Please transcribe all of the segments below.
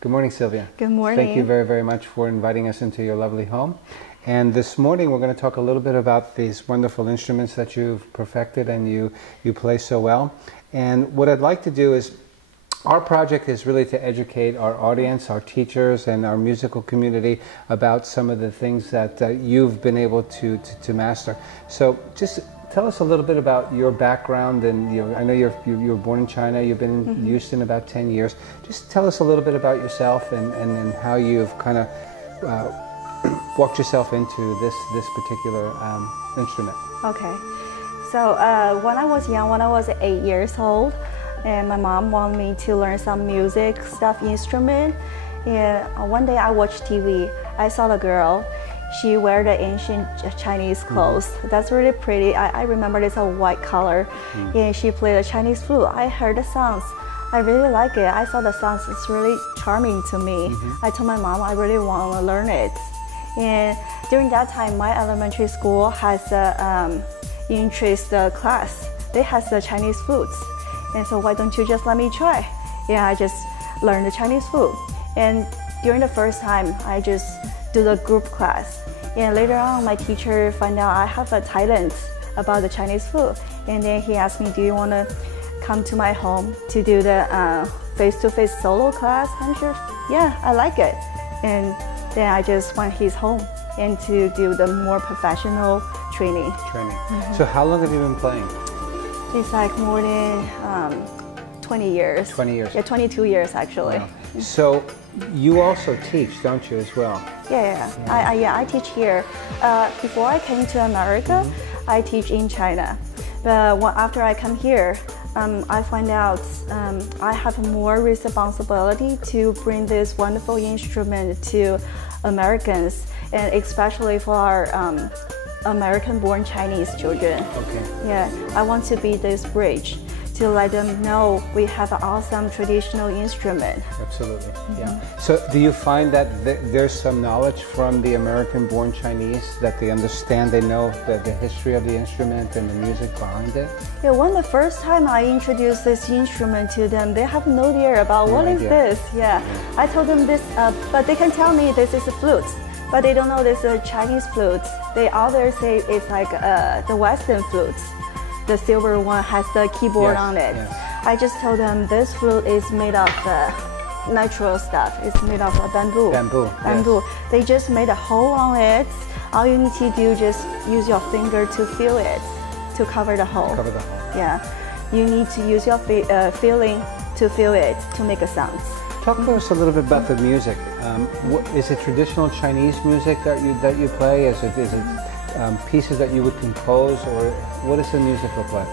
Good morning, Sylvia. Good morning. Thank you very, very much for inviting us into your lovely home. And this morning we're going to talk a little bit about these wonderful instruments that you've perfected and you play so well. And what I'd like to do is, our project is really to educate our audience, our teachers, and our musical community about some of the things that you've been able to master. So just tell us a little bit about your background, and I know you were born in China. You've been in Houston about 10 years. Just tell us a little bit about yourself and how you've kind of walked yourself into this particular instrument. Okay, so when I was young, when I was 8 years old, and my mom wanted me to learn some music stuff, instrument. And one day I watched TV. I saw the girl. She wear the ancient Chinese clothes. That's really pretty. I remember it's a white color. And she played a Chinese flute. I heard the sounds. I really like it. I saw the sounds. It's really charming to me. I told my mom I really want to learn it. And during that time, my elementary school has a interest class. They has the Chinese flutes. And so why don't you just let me try? Yeah, I just learned the Chinese flute. And during the first time, I just do the group class. And later on, my teacher found out I have a talent about the Chinese flute. And then he asked me, do you want to come to my home to do the face-to-face solo class? I'm sure, yeah, I like it. And then I just went his home and to do the more professional training. So how long have you been playing? It's like more than 20 years. 20 years. Yeah, 22 years actually. Wow. So you also teach, don't you, as well? Yeah. I teach here. Before I came to America, I teach in China. But after I come here, I find out I have more responsibility to bring this wonderful instrument to Americans, and especially for our American-born Chinese children. Okay. Yeah, I want to be this bridge to let them know we have an awesome traditional instrument. Absolutely. Yeah. So do you find that there's some knowledge from the American-born Chinese that they understand, they know the history of the instrument and the music behind it? Yeah, when the first time I introduced this instrument to them, they have no idea about what is this. Yeah, I told them this, but they can tell me this is a flute. But they don't know this is a Chinese flute. They all there say it's like the Western flutes. The silver one has the keyboard on it. Yes. I just told them this flute is made of natural stuff. It's made of bamboo. Bamboo. Bamboo. Yes. They just made a hole on it. All you need to do is just use your finger to feel it, to cover the hole. Cover the hole. Yeah. You need to use your feeling to feel it to make a sound. Talk to us a little bit about the music. Is it traditional Chinese music that you play? Is it pieces that you would compose, or what does the music look like?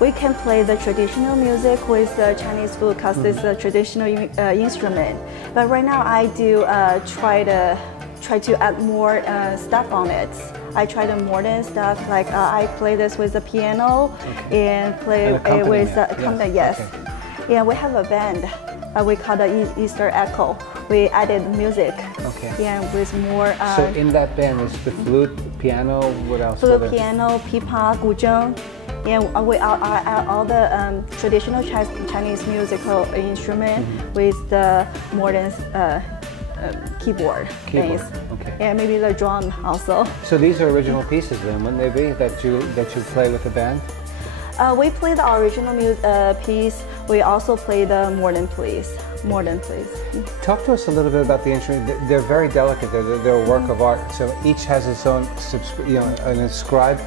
We can play the traditional music with the Chinese flute because it's a traditional instrument. But right now I do try to add more stuff on it. I try the modern stuff, like I play this with the piano and play with the accompaniment. Yes. Okay. Yeah, we have a band. We call the Easter Echo. We added music. Okay. Yeah, with more. So in that band is the flute, piano, what else? Flute, piano, pipa, guzheng. Yeah, we add all the traditional Chinese musical instrument with the modern keyboard. Okay. Yeah, maybe the drum also. So these are original pieces then, wouldn't they be, that you play with the band? We play the original piece. We also play the modern piece. Talk to us a little bit about the instrument. They're very delicate. They're a work of art. So each has its own, an inscribed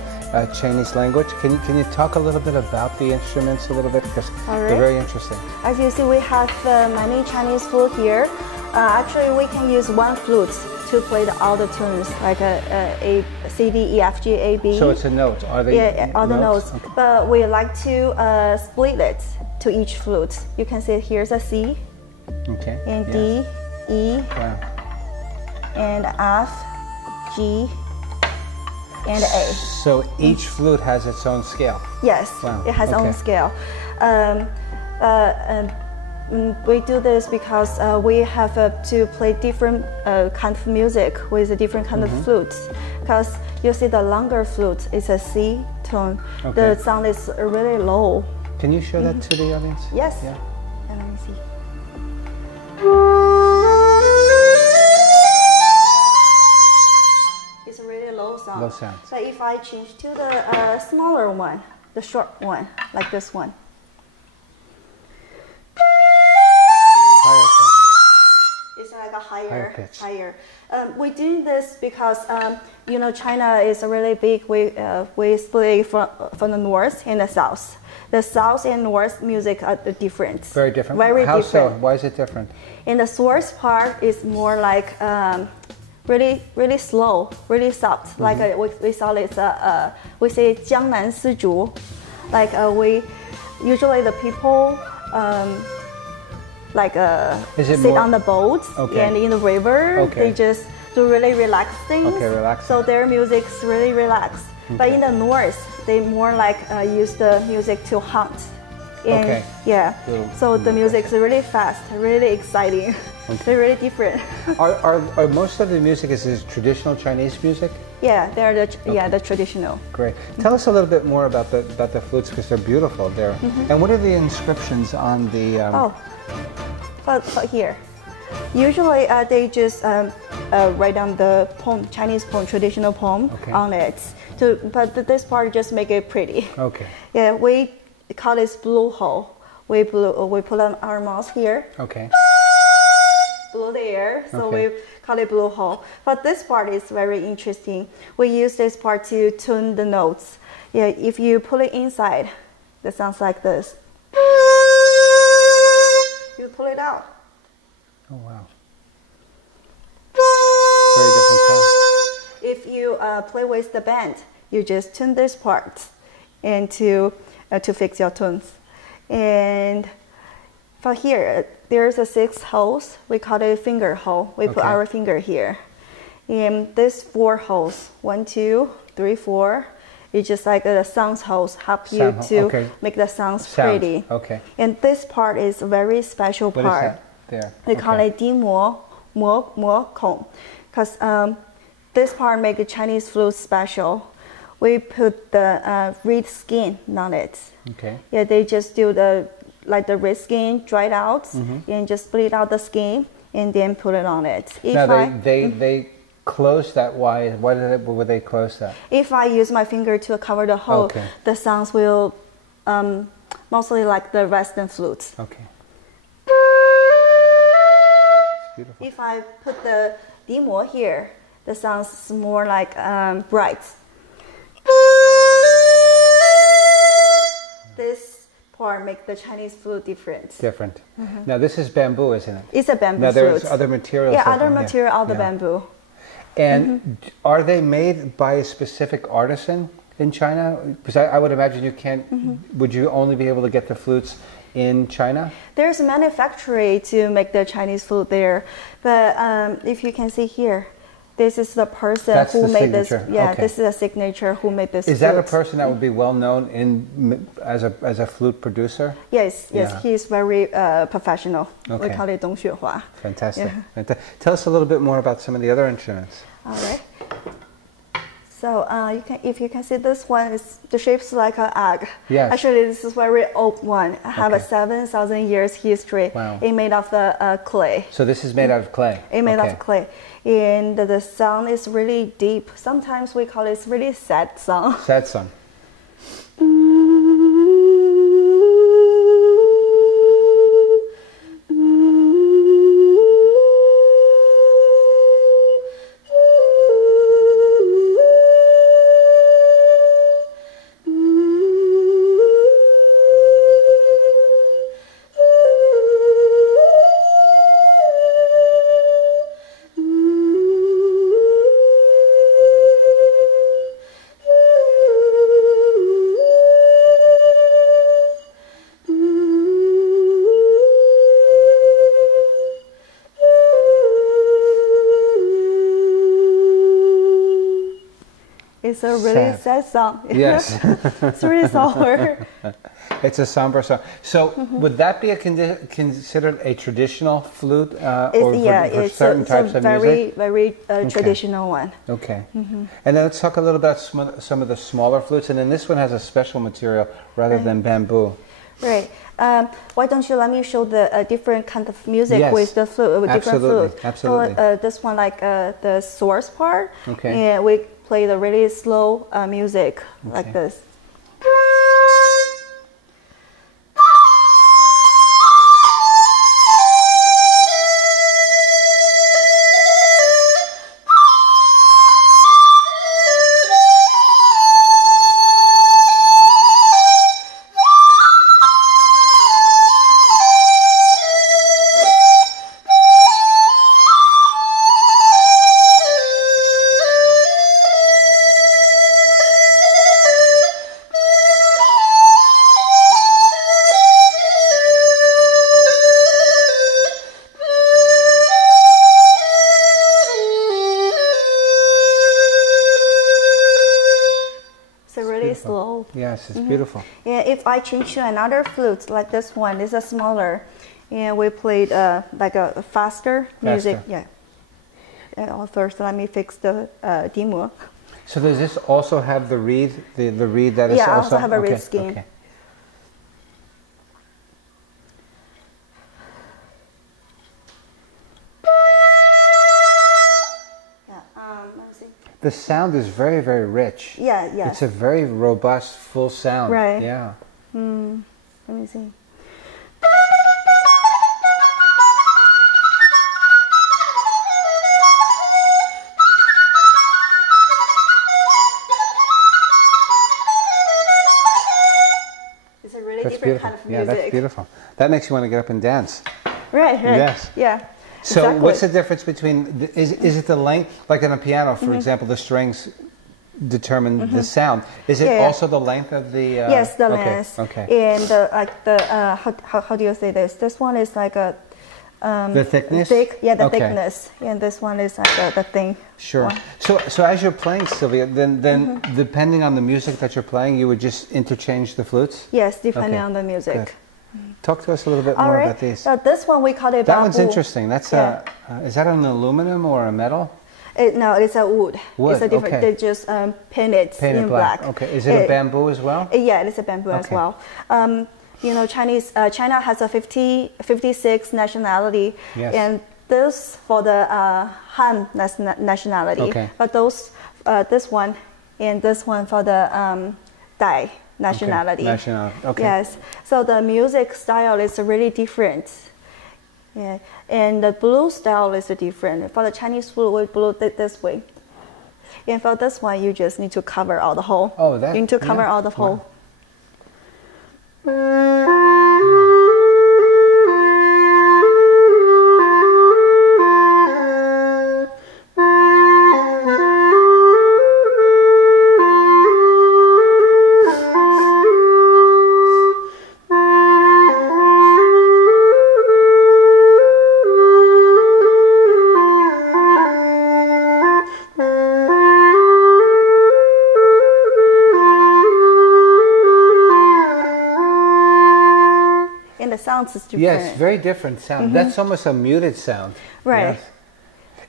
Chinese language. Can you talk a little bit about the instruments a little bit, because they're very interesting. As you see, we have many Chinese flute here. Actually, we can use one flute to play all the tunes, like A, C, D, E, F, G, A, B. So it's a note. Are they? Yeah, all the notes. Okay. But we like to split it to each flute. You can see here's a C, and D, E, and F, G, and A. So each flute has its own scale? Yes, it has its own scale. We do this because we have to play different kind of music with a different kind of flutes. Because you see the longer flute is a C tone. The sound is really low. Can you show that to the audience? Yes. Yeah. Let me see. sounds. But if I change to the smaller one, the short one, like this one. Higher pitch. It's like a higher pitch. We're doing this because you know, China is really big. We split from the north and the south. The south and north music are different. Very different. Very How different. so? Why is it different? In the source part is more like really slow, really soft. Like we saw it's we say 江南丝竹. Like we usually the people sit on the boat and in the river. They just do really relaxed things. So their music's really relaxed. But in the north, they more like use the music to hunt. And yeah, so the music's really fast, really exciting. They're really different. Are most of the music is traditional Chinese music? Yeah, they're the traditional. Great. Tell us a little bit more about the flutes, because they're beautiful. There. And what are the inscriptions on the? But here, usually they just write down the poem, Chinese poem, traditional poem on it. But this part just make it pretty. Okay. Yeah, we call this blow hole. We put on our mouth here. Okay. Blow the air, so we call it blow hole. But this part is very interesting. We use this part to tune the notes. Yeah, if you pull it inside, it sounds like this. You pull it out. Oh wow. Very different sound. If you play with the band, you just tune this part and to fix your tunes. And for here, there's a 6 holes. We call it finger hole. We put our finger here. And this 4 holes, 1, 2, 3, 4. It's just like the sound holes help you to make the sounds pretty. Okay. And this part is a very special part. What is that there? We call it 低模孔, because this part makes the Chinese flute special. We put the reed skin on it. Okay. Yeah, they just do the reed skin, dry it out, and just split out the skin, and then put it on it. They close that. Why would they close that? If I use my finger to cover the hole, the sounds will mostly like the Western flutes. Okay. Beautiful. If I put the 低模 here, the sounds is more like bright. This part makes the Chinese flute different. Different. Now this is bamboo, isn't it? It's a bamboo flute. Now there's flute. Other materials. Yeah, other material of the bamboo. And are they made by a specific artisan in China? Because I would imagine you can't. Would you only be able to get the flutes in China? There's a manufacturer to make the Chinese flute there, but if you can see here, this is the person who made this. Yeah, this is a signature who made this. Is that a person that would be well known as a flute producer? Yes, he's very professional. We call it Dong Xuehua. Fantastic. Tell us a little bit more about some of the other instruments. All right. So if you can see this one, the shape's like an egg. Yes. Actually, this is a very old one. I have a 7,000 years history. Wow. It's made of the clay. So this is made out of clay? It's made of clay. And the sound is really deep. Sometimes we call it really sad song. Sad song. It's a really sad song. Yes. It's really somber. It's a somber song. So would that be considered a traditional flute for certain types of music? Very traditional one. Okay. And then let's talk a little about some of the smaller flutes. And then this one has a special material rather than bamboo. Right. Why don't you let me show the different kind of music with the flute, with different flutes. Absolutely. So this one, like the source part, and we play the really slow music like this. Slow. Yes, it's beautiful. Yeah, if I change to another flute like this one, this is smaller, and we played like a faster music. Yeah. First, let me fix the demo. So does this also have the reed? The reed that is also? Yeah, I also have a reed skin. Okay. The sound is very, very rich. Yeah, yeah. It's a very robust, full sound. Right. Yeah. Let me see. It's a really different kind of music. Yeah, that's beautiful. That makes you want to get up and dance. Right, right. Yes. Yeah. So exactly. What's the difference between, is it the length, like on a piano, for example, the strings determine the sound. Is it also the length of the... yes, the length. Okay. And how do you say this? This one is like a... the thickness? The thickness. And this one is like the thin. Sure. One. So as you're playing, Sylvia, then depending on the music that you're playing, you would just interchange the flutes? Yes, depending on the music. Good. Talk to us a little bit more about these. So this one we call it bamboo. That one's interesting. That's is that an aluminum or a metal? No, it's a wood. Wood. It's a different. They just paint it in black. Okay. Is it a bamboo as well? Yeah, it's a bamboo as well. You know, China has a 56 nationality, and this for the Han nationality. Okay. But those this one and this one for the Dai nationality. Okay. Yes. So the music style is really different. Yeah. And the blow style is different. For the Chinese flute, we blow this way. And for this one, you just need to cover all the hole. Oh, that. You need to cover all the hole. Sounds is different. Yes, very different sound. That's almost a muted sound. Right. Yes.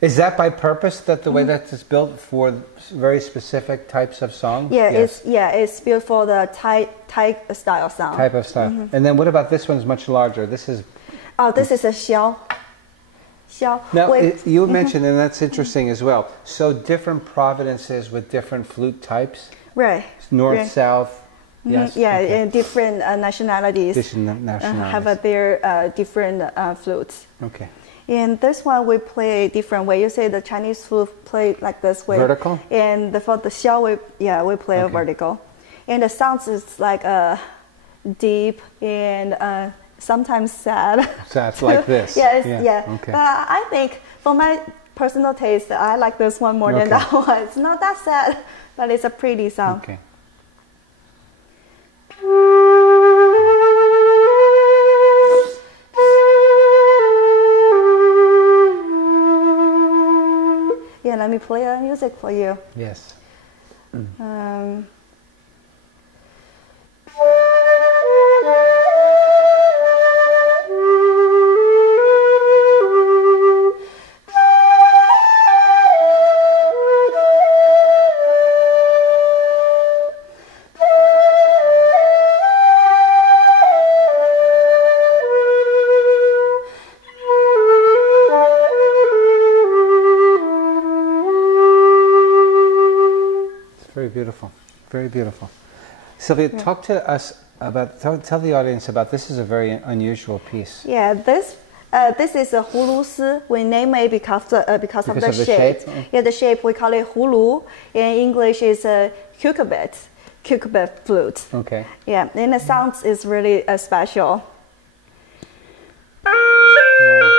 Is that by purpose that the way that it's built for very specific types of songs? Yeah, it's built for the Thai style sound. Type of style. And then what about this one's much larger? This is this is a xiao. Now, you mentioned, and that's interesting as well, so different provinces with different flute types? Right. North, south. Yes. Yeah, and different nationalities, have their different flutes. Okay. And this one we play different way. You say the Chinese flute play like this way. Vertical. And for the xiao, we play a vertical. And the sounds is like deep and sometimes sad. Sad like this. Yeah. Okay. But I think for my personal taste, I like this one more than that one. It's not that sad, but it's a pretty sound. Okay. Yeah, let me play the music for you. Yes. beautiful. Very beautiful. Sylvia, talk to us about, tell the audience about, this is a very unusual piece. Yeah, this is a hulu si. We name it because of the shape. Yeah, the shape, we call it hulu. In English, is a cucumber flute. Okay. Yeah, and the sound is really special. Wow.